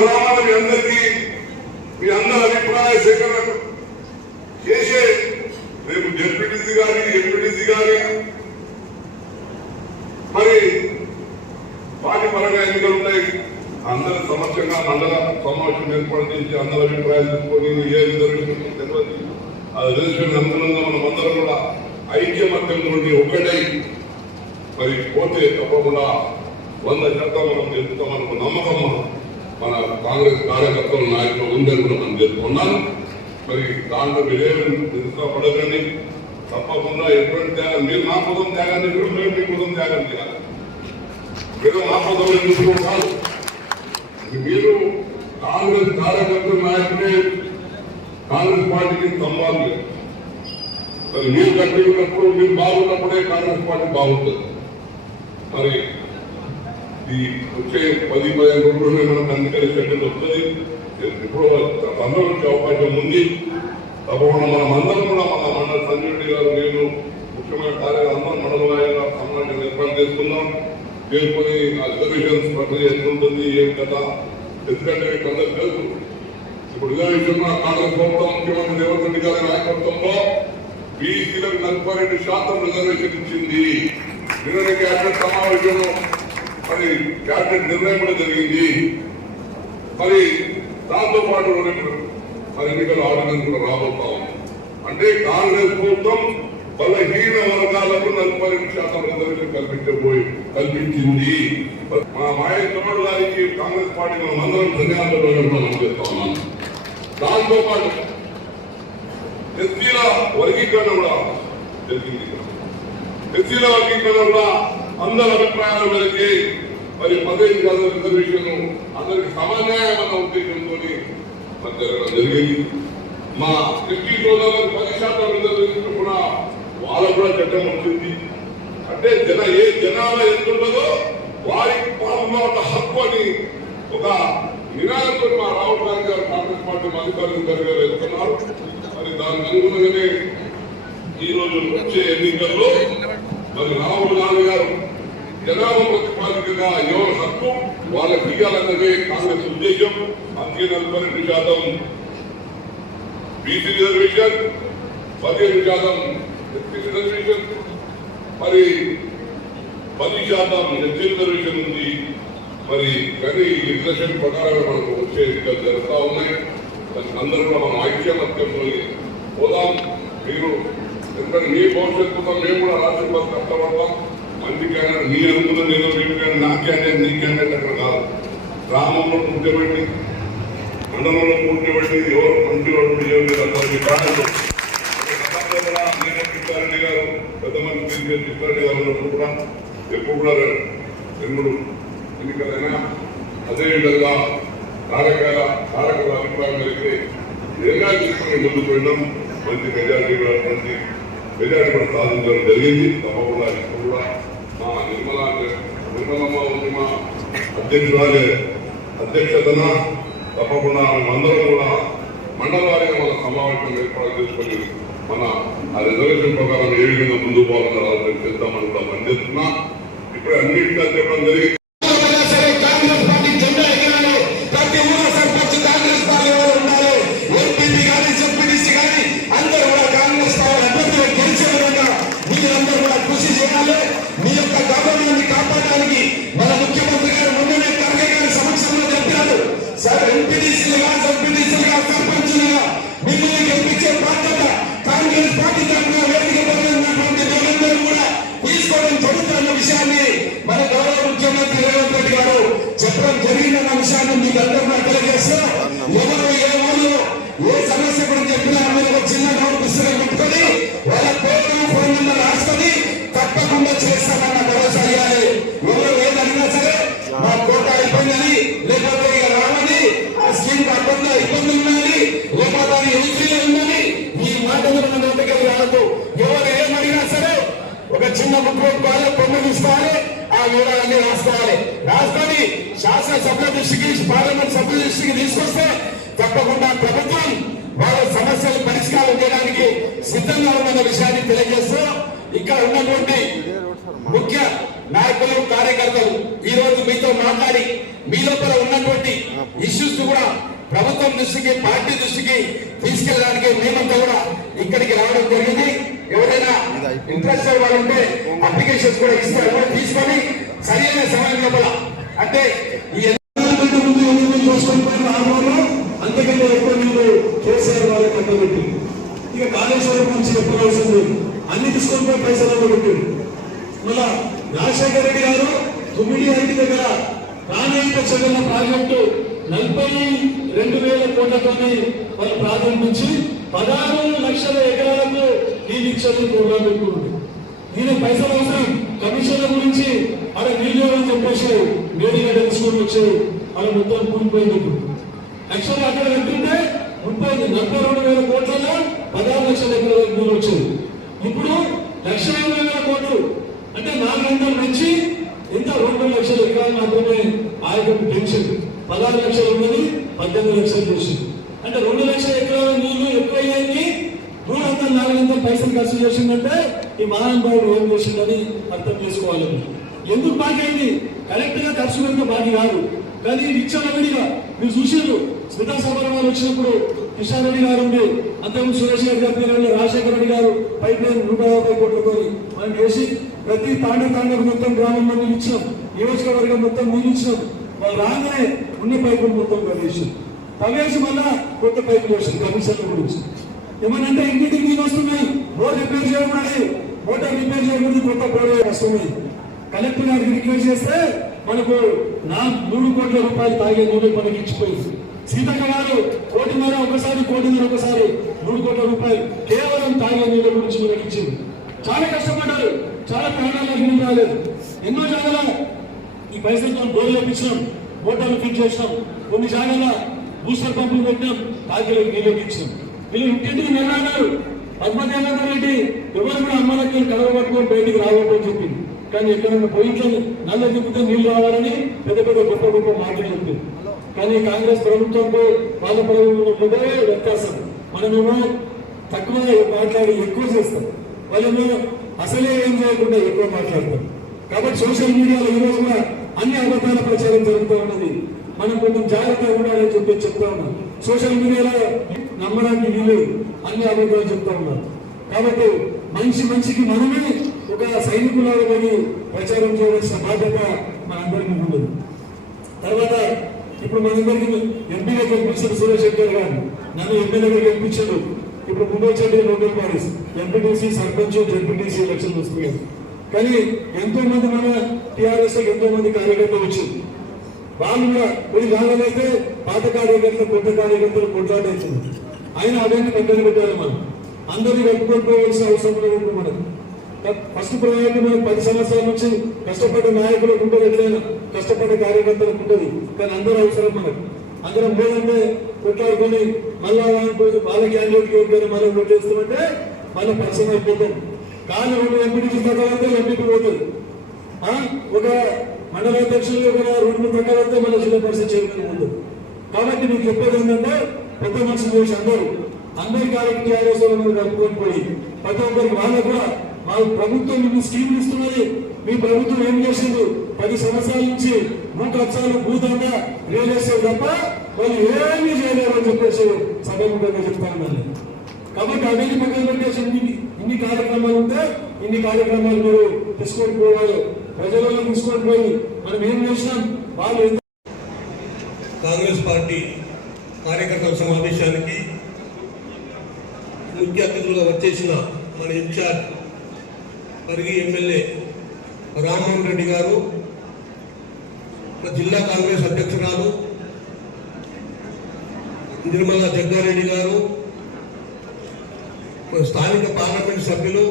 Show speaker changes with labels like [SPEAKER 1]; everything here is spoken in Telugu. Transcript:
[SPEAKER 1] గ్రామాల మీ అందరికీ మీ అందరి అభిప్రాయ సేకరణ చేసే రేపు జడ్పీటీసీ గారి ఎంపీటీసీ గారి మరి పార్టీ పరంగా ఎన్నికలు ఉన్నాయి అందరి సమక్షంగా మండల సమావేశం ఏర్పాటు చేసి అందరి అభిప్రాయాలు తీసుకొని ఏ విధంగా తెలియదు అది రిజర్వేషన్ అనుగుణంగా మనం అందరం కూడా ఐక్యమత్యం నుండి ఒకటై మరి పోతే తప్పకుండా వంద శాతం మనం గెలుస్తామన్న నమ్మకం మనం. కాంగ్రెస్ కార్యకర్తల నాయకులు ఉందని కూడా మనం చెప్పుకున్నాను మరి దాంట్లో మీరేమి నిరుత్సాహపడకండి. తప్పకుండా ఎటువంటి త్యాగం మీరు నా కోసం త్యాగాన్ని చేసి మేము మీ కోసం త్యాగం చేయాలి. మీరు నా కోసం ఎందుకు కాదు మీరు కాంగ్రెస్ కార్యకర్తల నాయకులే కాంగ్రెస్ పార్టీకి సంబంధం మరి మీరు కట్టి ఉన్నప్పుడు మీరు బాగున్నప్పుడే కాంగ్రెస్ పార్టీ బాగుంటుంది. మరి ఈ వచ్చే పది పదిహేను రోజుల్లో మనకు అందుకని షెడ్యూల్ వస్తుంది ఎప్పుడో అందరూ వచ్చే అవకాశం ఉంది తప్పకుండా మనం అందరం కూడా మన మండల సంజయ్ రెడ్డి గారు నేను ముఖ్యమైన కార్యాలయం మండల మండలంగా సమావేశం ఏర్పాటు చేసుకుందాం చేసుకొని ఆ రిజర్వేషన్స్ ప్రక్రియ ఎట్లుంటుంది ఏం కదా ఎందుకంటే మీకు అందరికీ తెలుసు. ఇప్పుడు రిజర్వేషన్ కాంగ్రెస్ ప్రభుత్వం ముఖ్యమంత్రి రేవంత్ రెడ్డి గారి నాయకత్వంలో బీసీలకు నలభై రెండు శాతం రిజర్వేషన్ ఇచ్చింది. నిన్న క్యాబినెట్ సమావేశం మరి క్యాబినెట్ నిర్ణయం కూడా జరిగింది. మరి దాంతో పాటు మరి ఎన్నికల ఆర్డినెన్స్ కూడా రాబోతా ఉంది. అంటే కాంగ్రెస్ ప్రభుత్వం బలహీన వర్గాలకు నలభై రెండు శాతం రిజర్వేషన్ కల్పించబోయి కల్పించింది. మా మాయకుమారు గారికి కాంగ్రెస్ పార్టీ మనం అందరం ధన్యవాదాలు మనం చేస్తా ఉన్నాం దాంతో పాటు ఎస్సీల వర్గీకరణ కూడా జరిగింది ఎస్సీల వర్గీకరణ కూడా అందరి అభిప్రాయాలు మేరకి మరి పదిహేను శాతం రిజర్వేషన్ అందరికి సమన్వయం ఉద్దేశంతో మరి జరిగింది. మా ఎస్టీ సోదరులకు పది శాతం రిజర్వేషన్ కూడా వాళ్ళకు కూడా చట్టం వచ్చింది. అంటే జన ఏ జనాభా ఎంత ఉన్నదో వారికి పాలన హక్కు అని ఒక నినాదంతో మా రాహుల్ గాంధీ గారు కాంగ్రెస్ పార్టీ అధికారులు ఖర్గే గారు వెళ్తున్నారు మరి దానికి అనుగుణంగానే ఈరోజు వచ్చే ఎన్నికల్లో మరి రాహుల్ జనాభా ప్రతిపాదికగా ఎవరి హక్కు? వాళ్ళకి ఇవ్వాలన్నదే కాంగ్రెస్ ఉద్దేశం. అందుకే నలభై రెండు శాతం బీసీ రిజర్వేషన్ పదిహేను శాతం ఎస్సీ రిజర్వేషన్ మరి పది శాతం ఎస్సీ రిజర్వేషన్ ఉంది. మరి కానీ ఈ రిజర్వేషన్ ప్రకారం మనకు వచ్చే ఎన్నికలు జరుగుతూ ఉన్నాయి. దానికి అందరూ కూడా మనం ఐక్యమత్యంతో పోదాం. మీరు ఎందుకంటే మీ భవిష్యత్తు మేము కూడా రాష్ట్ర కష్టపడతాం. అందుకైనా నీ అనుకున్న నేను మీకైనా నా క్యాండిడేట్ నీ క్యాండిడేట్ అక్కడ కాదు గ్రామంలో పుట్టబడి మండలంలో పుట్టబడి ఎవరు మంచి వాడు ఎవరు కాదు గతంలో కూడా నేనే కృష్ణారెడ్డి గారు పెద్దమంది తెలిసే కృష్ణారెడ్డి గారు ఉన్నప్పుడు కూడా ఎప్పుడు కూడా ఎన్నుడు ఎన్నికలైనా అదేవిధంగా తారకాల తారకాల అభిప్రాయం మేరకు ఏదైనా తీసుకుని ముందుకు వెళ్ళడం మంచి మెజారిటీ కూడా మంచి మెజారిటీ కూడా సాధించడం జరిగింది. తప్పకుండా ఇప్పుడు కూడా మా నిర్మల నిర్మలమ్మ ఉద్యమ అధ్యక్షురాలే అధ్యక్షతన తప్పకుండా అందరం కూడా మండలవారిగా మన సమావేశం ఏర్పాటు చేసుకొని మన ఆ రిజర్వేషన్ ప్రకారం ఏ విధంగా ముందు పోవాలని ఆలోచన చేద్దామని కూడా పనిచేస్తున్నా ఇప్పుడు అన్నింటిగా చెప్పడం జరిగింది.
[SPEAKER 2] విషయాన్ని మీకు అందరూ తెలియజేస్తూ ఎవరు ఏ వాళ్ళు ఏ సమస్య గురించి చెప్పినా మీరు ఒక చిన్న నోటు పుస్తకం పెట్టుకొని వాళ్ళ పేరు ఫోన్ నెంబర్ రాసుకొని తప్పకుండా చేస్తామన్న భరోసా అయ్యాలి ఎవరు ఏదన్నా సరే మా కోట అయిపోయిందని లేకపోతే ఇక రావని ఆ స్కీమ్ అర్థంగా ఇబ్బంది ఉందని లేకపోతే అది ఉందని ఈ మాటలు మన నోటికి రావద్దు. ఎవరు ఏమడిగినా సరే ఒక చిన్న బుక్ పెట్టుకోవాలి పొమ్మ తీసుకోవాలి. ఆ వివరాలన్నీ రాసుకోవాలి. రాసుకొని శాసనసభ్యుల దృష్టికి పార్లమెంట్ సభ్యుల దృష్టికి తీసుకొస్తే తప్పకుండా ప్రభుత్వం వాళ్ళ సమస్యలు పరిష్కారం చేయడానికి సిద్ధంగా ఉందన్న విషయాన్ని తెలియజేస్తూ ఇక్కడ ఉన్నటువంటి ముఖ్య
[SPEAKER 3] నాయకులు కార్యకర్తలు ఈ రోజు మీతో మాట్లాడి మీ లోపల ఉన్నటువంటి ఇష్యూస్ కూడా ప్రభుత్వం దృష్టికి పార్టీ దృష్టికి తీసుకెళ్ళడానికి మేమంతా కూడా ఇక్కడికి రావడం జరిగింది. ఎవరైనా ఇంట్రెస్ట్ వాళ్ళు ఉంటే అప్లికేషన్స్ కూడా ఇస్తారు. కూడా తీసుకొని సరైన సమయం లోపల. అంటే అంతకంటే ఎక్కువ మీరు కేసీఆర్ వాళ్ళకి కట్టబెట్టి ఇక కాళేశ్వరం నుంచి చెప్పవలసింది అన్ని తీసుకొని పోయి పైసలు పెట్టారు మళ్ళా రాజశేఖర రెడ్డి గారు తొమ్మిది ఐదు దగ్గర ప్రాణాయిక చెల్లెల ప్రాజెక్టు నలభై రెండు వేల కోట్లతోని వాళ్ళు ప్రారంభించి పదహారు లక్షల ఎకరాలకు నీళ్ళు ఇచ్చేది ప్రోగ్రాం పెట్టుకుంది ఈయన పైసలు అవసరం. కమిషన్ల గురించి అలా నీళ్ళు అని చెప్పేసి వేడిగా తెలుసుకొని వచ్చి అలా మొత్తం కూలిపోయింది ఇప్పుడు. యాక్చువల్గా అక్కడ వెళ్తుంటే ముప్పై నలభై రెండు వేల కోట్లలో పదహారు లక్షల ఎకరాలకు నీళ్ళు ఇప్పుడు లక్ష ఇరవై వేల కోట్లు. అంటే నాలుగు నుంచి ఎంత రెండు లక్షల ఎకరాలు మాత్రమే ఆయనకు పెంచింది పదహారు లక్షలు ఉన్నది పద్దెనిమిది లక్షలు చేసింది అంటే రెండు లక్షల ఎకరాల నీళ్ళు ఎక్కువ అయ్యాయి వందల నాలుగు పైసలు ఖర్చు చేసిందంటే ఈ మహానుభావుడు ఏం చేసిందని అర్థం చేసుకోవాలి. ఎందుకు బాకీ అయింది? కరెక్ట్గా ఖర్చు పెడితే బాకీ కాదు. కానీ ఇది ఇచ్చామనిగా మీరు చూసారు స్మితా సభరవాళ్ళు వచ్చినప్పుడు కిషన్ రెడ్డి గారు ఉండి అంతకుముందు సురేష్ గారి పేరు రాజశేఖర రెడ్డి గారు పైకి నూట యాభై కోట్లతో మనం చేసి ప్రతి తాండ తాండకు మొత్తం గ్రామంలో నీళ్ళు ఇచ్చినాం. నియోజకవర్గం మొత్తం నీళ్ళు ఇచ్చినాం. వాళ్ళు రాగానే ఉన్న పైపులు మొత్తం కలిసి తగేసి మళ్ళా కొత్త పైపులు వేసింది కమిషన్ల గురించి. ఏమనంటే ఇంటికి నీళ్ళు వస్తున్నాయి. బోర్ రిపేర్ చేయబడాలి. మోటార్ రిపేర్ చేయకూడదు కొత్త బోర్ వస్తుంది. కలెక్టర్ గారికి రిక్వెస్ట్ చేస్తే మనకు నా మూడు కోట్ల రూపాయలు తాగే నీళ్ళు మనకి ఇచ్చిపోయింది. సీతక్క గారు కోటిన్నర ఒకసారి కోటిన్నర ఒకసారి మూడు కోట్ల రూపాయలు కేవలం తాగే నీళ్ళ గురించి మనకి ఇచ్చింది. చాలా కష్టపడ్డారు. చాలా ప్రాణాలకు నీళ్ళు రాలేదు ఎన్నో జాగాల ఈ పైసలతో డోర్లు వేపించినాం మోటార్లు ఫిట్ చేసినాం. కొన్ని జాగాల బూస్టర్ పంపులు పెట్టినాం. తాగిలకు నీళ్ళు ఇచ్చినాం. వీళ్ళు ఇంటింటికి నిలన్నారు పద్మదేవేంద్ర రెడ్డి ఎవరు కూడా అమ్మలకి కలవ పట్టుకొని బయటికి రావద్దని చెప్పింది. కానీ ఎక్కడైనా పోయింట్లో నల్ల తిప్పితే నీళ్ళు రావాలని పెద్ద పెద్ద గొప్ప గొప్ప మాటలు చెప్పింది. కానీ కాంగ్రెస్ ప్రభుత్వంతో వాళ్ళ ప్రభుత్వంలో వ్యత్యాసం. మనమేమో తక్కువ మాట్లాడి ఎక్కువ చేస్తాం. వాళ్ళేమో అసలే ఏం చేయకుండా ఎక్కువ మాట్లాడతాం. కాబట్టి సోషల్ మీడియాలో ఈ రోజు కూడా అన్ని అబద్ధాల ప్రచారం జరుగుతూ ఉన్నది. మనం కొంచెం జాగ్రత్తగా ఉండాలని చెప్పి చెప్తా ఉన్నాం. సోషల్ మీడియాలో నమ్మడానికి వీళ్ళు అన్ని అబద్ధాలు చెప్తా ఉన్నారు. కాబట్టి మనిషి మనిషికి మనమే ఒక సైనికులాగా పోయి ప్రచారం చేయవలసిన బాధ్యత మనందరికీ ఉండదు తర్వాత ఇప్పుడు మనందరికీ ఎంపీగా కల్పించారు సురేష్ రెడ్డి గారు. నన్ను ఎమ్మెల్యేగా కల్పించారు ఇప్పుడు ముందు చెడ్డి local bodies MPTC sarpanch ZPTC election వస్తున్నాయి. కానీ ఎంతో మంది మన టీఆర్ఎస్ ఎంతో మంది కార్యకర్తలు వచ్చింది వాళ్ళు కూడా కొన్ని గ్రామాలు అయితే పాత కార్యకర్తలు కొత్త కార్యకర్తలు కొట్లాడేసింది ఆయన అవన్నీ పక్కన పెట్టాలి మనం. అందరినీ కట్టుకోకపోవాల్సిన అవసరం లేదు మనకు. ఫస్ట్ ప్రయారిటీ మనం పది సంవత్సరాల నుంచి కష్టపడ్డ నాయకులకు ఉంటుంది ఎట్లయినా కష్టపడ్డ కార్యకర్తలకు ఉంటుంది. కానీ అందరూ అవసరం మనకు. అందరం పోదంటే కొట్లాడుకొని మళ్ళా వాళ్ళ- క్యాండిడేట్కి క్యాండిడేట్ మనం మళ్ళీ ఓట్ చేస్తామంటే మళ్ళీ పరిశ్రమ అయిపోతాం కానీ రెండు ఎంపీటీ తగ్గలంటే ఎంపీకి పోతుంది. ఒక మండల అధ్యక్షులు ఒక రెండు మూడు తగ్గలంటే మన జిల్లా పరిషత్ చైర్మన్ ఉంటుంది కాబట్టి మీకు చెప్పేది ఏంటంటే పెద్ద మనుషులు చేసి అందరూ అందరి కార్యక్రమం టీఆర్ఎస్ వాళ్ళు కలుపుకొని ప్రతి ఒక్కరికి వాళ్ళు కూడా మా ప్రభుత్వం మీకు స్కీములు ఇస్తున్నది. మీ ప్రభుత్వం ఏం చేసింది? పది సంవత్సరాల నుంచి భూ కక్షాలు భూతంగా రియల్ ఎస్టేట్ తప్ప వాళ్ళు ఏమీ చేయలేరు అని చెప్పేసి సభముఖంగా చెప్తాను కాబట్టి అవన్నీ పక్కన పెట్టేసి ఇన్ని ఇన్ని కార్యక్రమాలు ఉంటే ఇన్ని కార్యక్రమాలు మీరు తీసుకొని పోవాలి. ప్రజలలో తీసుకొని పోయి మనం ఏం చేసినాం? వాళ్ళు
[SPEAKER 4] కాంగ్రెస్ పార్టీ కార్యకర్తల సమావేశానికి ముఖ్య అతిథులుగా వచ్చేసిన మన in charge Parigi MLA Rammohan Reddy garu జిల్లా కాంగ్రెస్ అధ్యక్షురాలు నిర్మలా జగ్గారెడ్డి గారు స్థానిక పార్లమెంట్ సభ్యులు